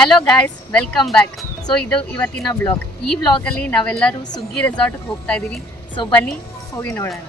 Hello guys, welcome back. So ಇದು ಇವತ್ತಿನ blog. ಈ ಬ್ಲಾಗಲ್ಲಿ ನಾವೆಲ್ಲರೂ ಸುಗ್ಗಿ ರೆಸಾರ್ಟ್ಗೆ ಹೋಗ್ತಾ ಇದ್ದೀವಿ. ಸೊ ಬನ್ನಿ ಹೋಗಿ ನೋಡೋಣ.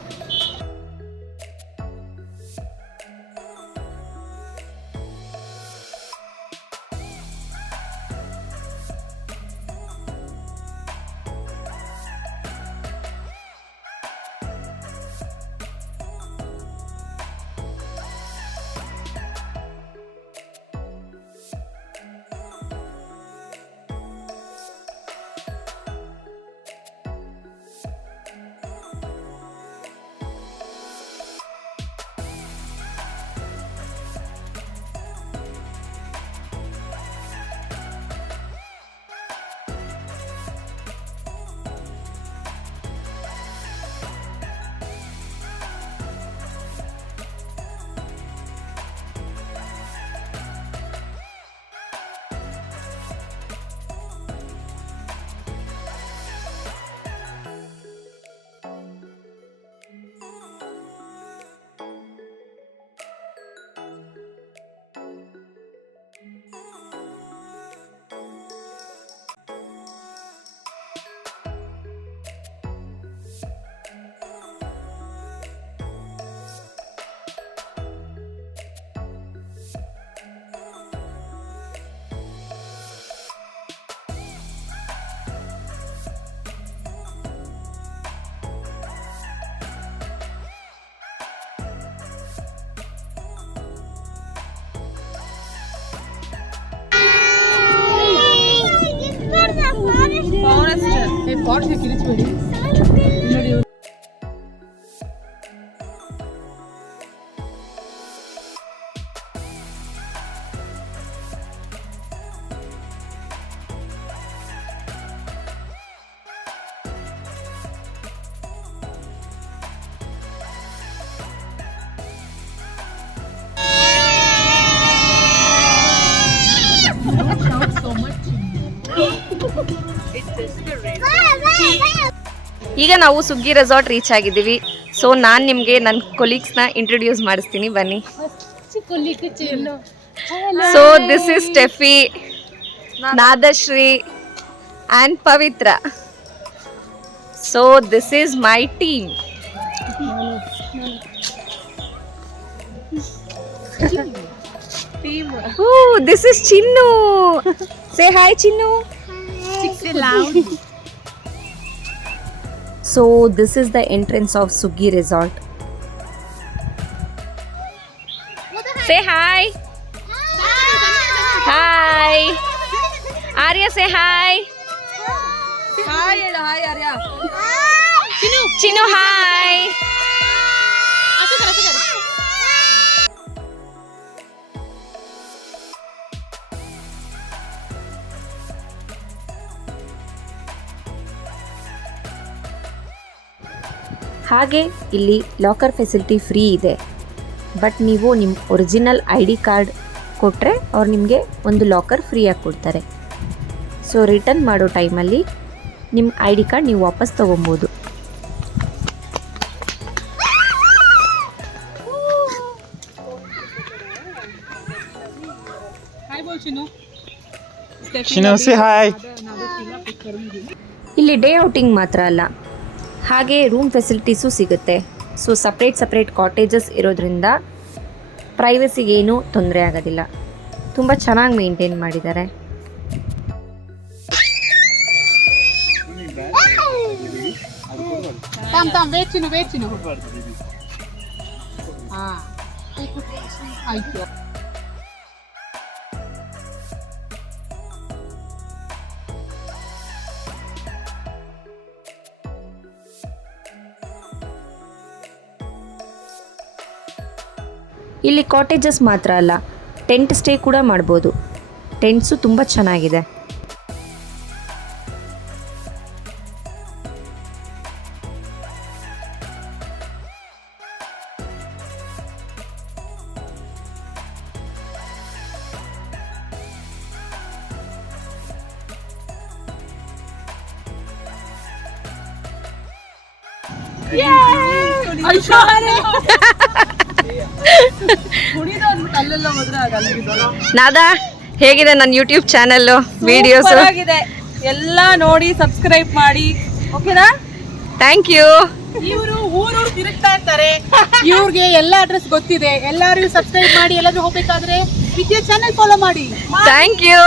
ಈಗ ನಾವು ಸುಗ್ಗಿ ರೆಸಾರ್ಟ್ ರೀಚ್ ಆಗಿದ್ದೀವಿ. ಸೊ ನಾನು ನಿಮಗೆ ನನ್ನ ಕೊಲೀಗ್ಸ್ನ ಇಂಟ್ರೊಡ್ಯೂಸ್ ಮಾಡಿಸ್ತೀನಿ, ಬನ್ನಿ. So this is Stephy, Nadashree and Pavitra. So this is my team. This is Chinnu. Say hi, Chinnu. Say loud. So this is the entrance of Suggi Resort. Say hi. Hi. Arya, say hi. Hi, Arya. Chinnu, hi. ಹಾಗೆ ಇಲ್ಲಿ locker facility free ಇದೆ. But ನೀವು ನಿಮ್ಮ original ID card ಕೊಟ್ಟರೆ ಅವ್ರು ನಿಮಗೆ ಒಂದು locker ಫ್ರೀಯಾಗಿ ಕೊಡ್ತಾರೆ. ಸೊ ರಿಟರ್ನ್ ಮಾಡೋ ಟೈಮಲ್ಲಿ ನಿಮ್ಮ ID ಕಾರ್ಡ್ ನೀವು ವಾಪಸ್ ತೊಗೊಬೋದು. ಇಲ್ಲಿ ಡೇ ಔಟಿಂಗ್ ಮಾತ್ರ ಅಲ್ಲ, ಹಾಗೆ ರೂಮ್ ಫೆಸಿಲಿಟೀಸು ಸಿಗುತ್ತೆ. ಸೊ ಸಪ್ರೇಟ್ ಕಾಟೇಜಸ್ ಇರೋದ್ರಿಂದ ಪ್ರೈವಸಿಗೇನೂ ತೊಂದರೆ ಆಗೋದಿಲ್ಲ. ತುಂಬ ಚೆನ್ನಾಗಿ ಮೇಂಟೈನ್ ಮಾಡಿದ್ದಾರೆ. ಇಲ್ಲಿ ಕಾಟೇಜಸ್ ಮಾತ್ರ ಅಲ್ಲ, ಟೆಂಟ್ ಸ್ಟೇ ಕೂಡ ಮಾಡ್ಬೋದು. ಟೆಂಟ್ಸು ತುಂಬ ಚೆನ್ನಾಗಿದೆ. ನಾದಾ ಹೇಗಿದೆ ನನ್ನ ಯೂಟ್ಯೂಬ್ ಚಾನಲ್ ವಿಡಿಯೋಸ್? ಎಲ್ಲ ನೋಡಿ ಸಬ್ಸ್ಕ್ರೈಬ್ ಮಾಡಿ, ಓಕೆನಾ? Thank you. ಇವರು ಊರೂರು ತಿರುಗ್ತಾ ಇರ್ತಾರೆ, ಇವ್ರಿಗೆ ಎಲ್ಲ ಅಡ್ರೆಸ್ ಗೊತ್ತಿದೆ. ಎಲ್ಲರೂ ಸಬ್ಸ್ಕ್ರೈಬ್ ಮಾಡಿ. ಎಲ್ಲಾದ್ರೂ ಹೋಗ್ಬೇಕಾದ್ರೆ ವಿದ್ಯಾ ಚಾನೆಲ್ ಫಾಲೋ ಮಾಡಿ. Thank you.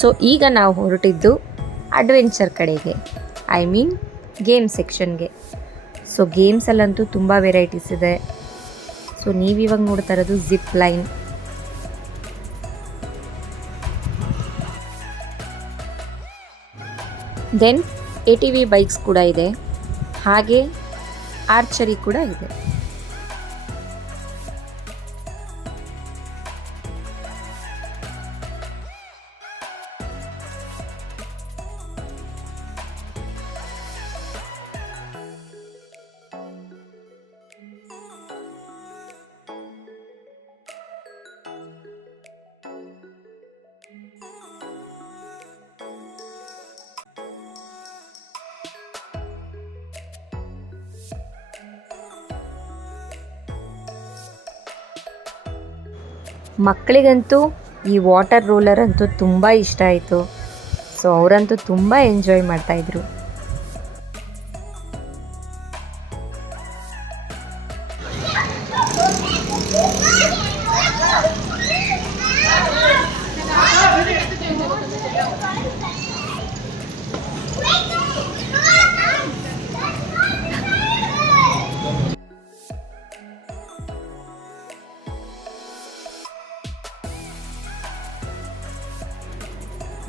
ಸೊ ಈಗ ನಾವು ಹೊರಟಿದ್ದು ಅಡ್ವೆಂಚರ್ ಕಡೆಗೆ, ಐ ಮೀನ್ ಗೇಮ್ ಸೆಕ್ಷನ್ಗೆ. ಸೊ ಗೇಮ್ಸಲ್ಲಂತೂ ತುಂಬ ವೆರೈಟೀಸ್ ಇದೆ. ಸೊ ನೀವಿವಾಗ ನೋಡ್ತಾ ಇರೋದು zip line. Then ATV bikes ಕೂಡ ಇದೆ, ಹಾಗೆ ಆರ್ಚರಿ ಕೂಡ ಇದೆ. ಮಕ್ಕಳಿಗಂತೂ ಈ ವಾಟರ್ ರೋಲರ್ ಅಂತೂ ತುಂಬ ಇಷ್ಟ ಆಯಿತು. ಸೊ ಅವರಂತೂ ತುಂಬ ಎಂಜಾಯ್ ಮಾಡ್ತಾಯಿದ್ರು.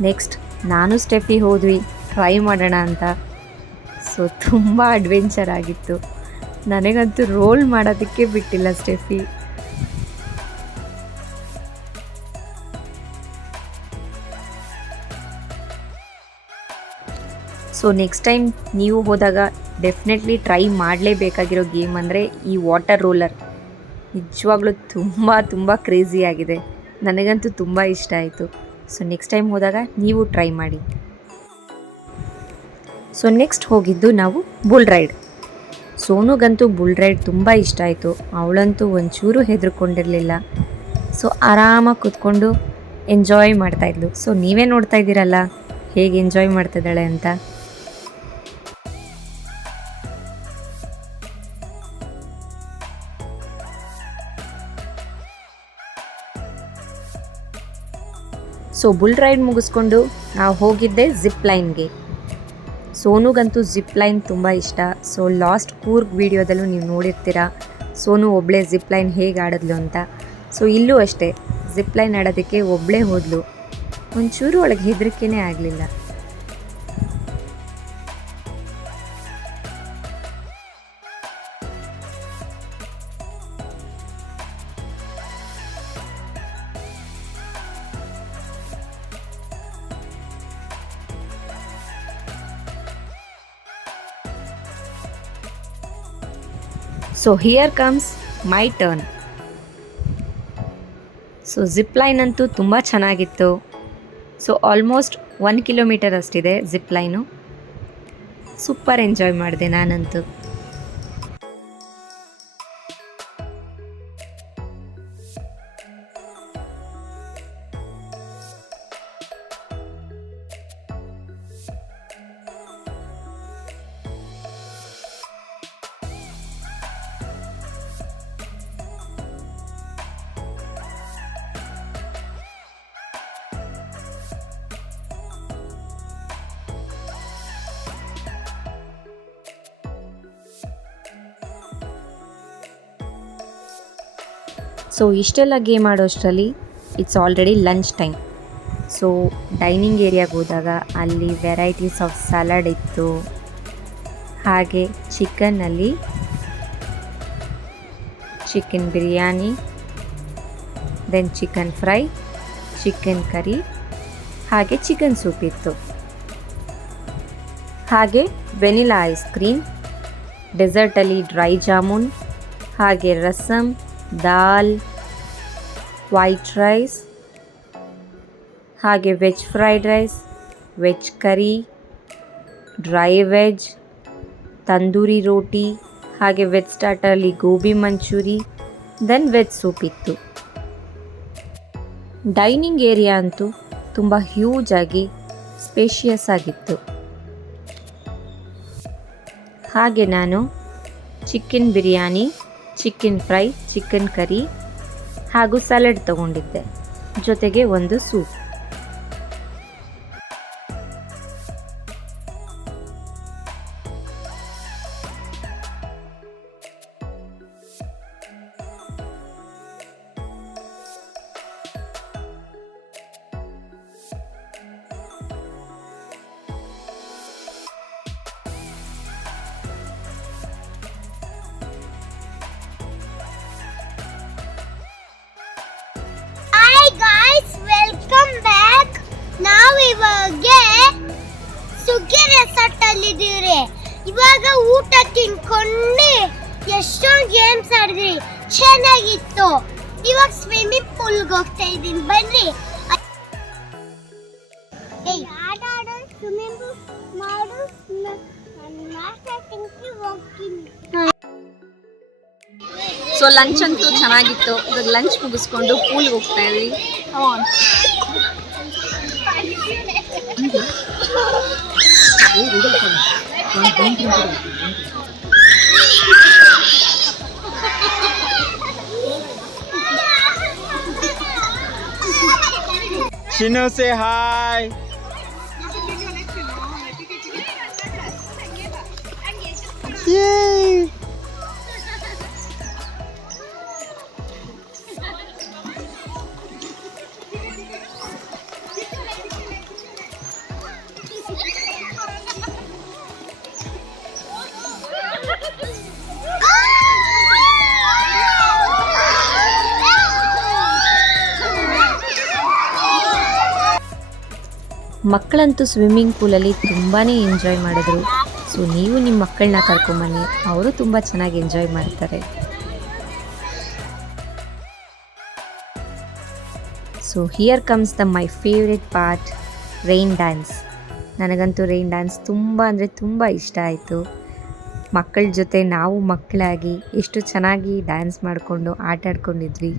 ನೆಕ್ಸ್ಟ್ ನಾನು ಸ್ಟೆಫಿ ಹೋದ್ವಿ ಟ್ರೈ ಮಾಡೋಣ ಅಂತ. ಸೊ ತುಂಬ ಅಡ್ವೆಂಚರ್ ಆಗಿತ್ತು. ನನಗಂತೂ ರೋಲ್ ಮಾಡೋದಕ್ಕೆ ಬಿಟ್ಟಿಲ್ಲ ಸ್ಟೆಫಿ. ಸೊ ನೆಕ್ಸ್ಟ್ ಟೈಮ್ ನೀವು ಹೋದಾಗ ಡೆಫಿನೆಟ್ಲಿ ಟ್ರೈ ಮಾಡಲೇಬೇಕಾಗಿರೋ ಗೇಮ್ ಅಂದರೆ ಈ ವಾಟರ್ ರೋಲರ್. ನಿಜವಾಗ್ಲೂ ತುಂಬ ತುಂಬ ಕ್ರೇಜಿಯಾಗಿದೆ. ನನಗಂತೂ ತುಂಬ ಇಷ್ಟ ಆಯಿತು. ಸೊ ನೆಕ್ಸ್ಟ್ ಟೈಮ್ ಹೋದಾಗ ನೀವು ಟ್ರೈ ಮಾಡಿ. ಸೊ ನೆಕ್ಸ್ಟ್ ಹೋಗಿದ್ದು ನಾವು ಬುಲ್ ರೈಡ್. ಸೋನುಗಂತೂ ಬುಲ್ ರೈಡ್ ತುಂಬ ಇಷ್ಟ ಆಯಿತು. ಅವಳಂತೂ ಒಂಚೂರು ಹೆದರ್ಕೊಂಡಿರಲಿಲ್ಲ. ಸೊ ಆರಾಮಾಗಿ ಕೂತ್ಕೊಂಡು ಎಂಜಾಯ್ ಮಾಡ್ತಾಯಿದ್ಲು. ಸೊ ನೀವೇ ನೋಡ್ತಾ ಇದ್ದೀರಲ್ಲ ಹೇಗೆ ಎಂಜಾಯ್ ಮಾಡ್ತಿದ್ದಾಳೆ ಅಂತ. ಸೊ ಬುಲ್ ರೈಡ್ ಮುಗಿಸ್ಕೊಂಡು ನಾವು ಹೋಗಿದ್ದೆ ಜಿಪ್ ಲೈನ್ಗೆ. ಸೋನುಗಂತೂ ಜಿಪ್ ಲೈನ್ ತುಂಬ ಇಷ್ಟ. ಸೊ ಲಾಸ್ಟ್ ಕೂರ್ಗ್ ವಿಡಿಯೋದಲ್ಲೂ ನೀವು ನೋಡಿರ್ತೀರ ಸೋನು ಒಬ್ಬಳೇ ಜಿಪ್ ಲೈನ್ ಹೇಗೆ ಆಡಿದ್ಲು ಅಂತ. ಸೊ ಇಲ್ಲೂ ಅಷ್ಟೇ ಜಿಪ್ ಲೈನ್ ಆಡೋದಕ್ಕೆ ಒಬ್ಬಳೇ ಹೋದ್ಲು. ಒಂಚೂರು ಒಳಗೆ ಹೆದರಿಕೆನೇ ಆಗಲಿಲ್ಲ. So here comes my turn. So zip line ಅಂತೂ ತುಂಬ ಚೆನ್ನಾಗಿತ್ತು. So almost 1 kilometre ಅಷ್ಟಿದೆ zip line. Super enjoy ಮಾಡಿದೆ ನಾನಂತೂ. ಸೊ ಇಷ್ಟೆಲ್ಲ game ಆಡೋಷ್ಟರಲ್ಲಿ it's already lunch time. So dining ಏರಿಯಾಗೆ ಹೋದಾಗ ಅಲ್ಲಿ ವೆರೈಟೀಸ್ ಆಫ್ ಸಲಾಡ್ ಇತ್ತು. ಹಾಗೆ ಚಿಕನ್ನಲ್ಲಿ chicken biryani, then chicken fry, chicken curry, ಹಾಗೆ ಚಿಕನ್ ಸೂಪ್ ಇತ್ತು. ಹಾಗೆ vanilla ice cream, ಡೆಸರ್ಟಲ್ಲಿ dry jamun, ಹಾಗೆ ರಸಮ್, ದಾಲ್, ವೈಟ್ ರೈಸ್, ಹಾಗೆ ವೆಜ್ ಫ್ರೈಡ್ ರೈಸ್, ವೆಜ್ ಕರಿ, ಡ್ರೈ ವೆಜ್, ತಂದೂರಿ ರೋಟಿ, ಹಾಗೆ veg ಸ್ಟಾರ್ಟರಲ್ಲಿ gobi manchurian, then veg soup ಇತ್ತು. ಡೈನಿಂಗ್ ಏರಿಯಾ ಅಂತೂ ತುಂಬ ಹ್ಯೂಜ್ ಆಗಿ ಸ್ಪೇಷಿಯಸ್ ಆಗಿತ್ತು. ಹಾಗೆ ನಾನು chicken biryani, chicken fry, chicken curry ಹಾಗೂ ಸಲಾಡ್ ತಗೊಂಡಿದ್ದೆ, ಜೊತೆಗೆ ಒಂದು ಸೂಪ್. Welcome back. ನಾವು ಇವಾಗ ಸುಗ್ಗಿ ರೆಸಾರ್ಟ್ ಅಲ್ಲಿ ಇದೀವಿ. ಇವಾಗ ಊಟ ತಿನ್ಕೊಂಡು ಎಷ್ಟೊಂದು ಗೇಮ್ಸ್ ಆಡಿದ್ವಿ, ಚೆನ್ನಾಗಿತ್ತು. ಇವಾಗ ಸ್ವಿಮ್ಮಿಂಗ್ ಪೂಲ್ಗೆ ಹೋಗ್ತಾ ಇದೀನಿ, ಬನ್ನಿ. ಸ್ವಿಮ್ಮಿಂಗ್ ಪೂಲ್ ಮಾಡು, ಹೋಗ್ತೀನಿ. ಸೊ ಲಂಚ್ ಅಂತೂ ಚೆನ್ನಾಗಿತ್ತು. ಇವಾಗ ಲಂಚ್ ಮುಗಿಸ್ಕೊಂಡು ಪೂಲ್ಗೆ ಹೋಗ್ತಾ ಇದ್ವಿ. Shino, say hi. Yay! ಮಕ್ಕಳಂತೂ ಸ್ವಿಮ್ಮಿಂಗ್ ಪೂಲಲ್ಲಿ ತುಂಬಾ ಎಂಜಾಯ್ ಮಾಡಿದ್ರು. ಸೊ ನೀವು ನಿಮ್ಮ ಮಕ್ಕಳನ್ನ ಕರ್ಕೊಂಬನ್ನಿ, ಅವರು ತುಂಬ ಚೆನ್ನಾಗಿ ಎಂಜಾಯ್ ಮಾಡ್ತಾರೆ. So here comes my favourite part, rain dance. ನನಗಂತೂ ರೈನ್ ಡ್ಯಾನ್ಸ್ ತುಂಬ ಅಂದರೆ ತುಂಬ ಇಷ್ಟ ಆಯಿತು. ಮಕ್ಕಳ ಜೊತೆ ನಾವು ಮಕ್ಕಳಾಗಿ ಎಷ್ಟು ಚೆನ್ನಾಗಿ ಡ್ಯಾನ್ಸ್ ಮಾಡಿಕೊಂಡು ಆಟ ಆಡ್ಕೊಂಡಿದ್ವಿ.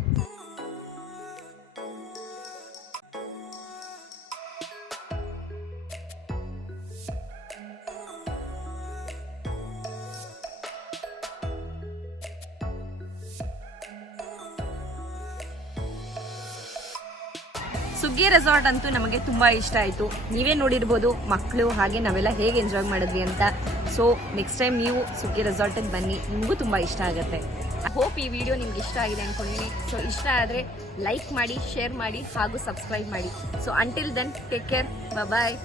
ಸುಗ್ಗಿ ರೆಸಾರ್ಟ್ ಅಂತೂ ನಮಗೆ ತುಂಬ ಇಷ್ಟ ಆಯಿತು. ನೀವೇ ನೋಡಿರ್ಬೋದು ಮಕ್ಕಳು ಹಾಗೆ ನಾವೆಲ್ಲ ಹೇಗೆ ಎಂಜಾಯ್ ಮಾಡಿದ್ವಿ ಅಂತ. ಸೊ ನೆಕ್ಸ್ಟ್ ಟೈಮ್ ನೀವು ಸುಗ್ಗಿ ರೆಸಾರ್ಟಿಗೆ ಬನ್ನಿ, ನಿಮಗೂ ತುಂಬ ಇಷ್ಟ ಆಗುತ್ತೆ. ಐ ಹೋಪ್ ಈ ವಿಡಿಯೋ ನಿಮ್ಗೆ ಇಷ್ಟ ಆಗಿದೆ ಅಂದ್ಕೊಂಡಿದ್ದೀನಿ. ಸೊ ಇಷ್ಟ ಆದರೆ ಲೈಕ್ ಮಾಡಿ, ಶೇರ್ ಮಾಡಿ ಹಾಗೂ ಸಬ್ಸ್ಕ್ರೈಬ್ ಮಾಡಿ. So until then take care, ಬಾಯ್.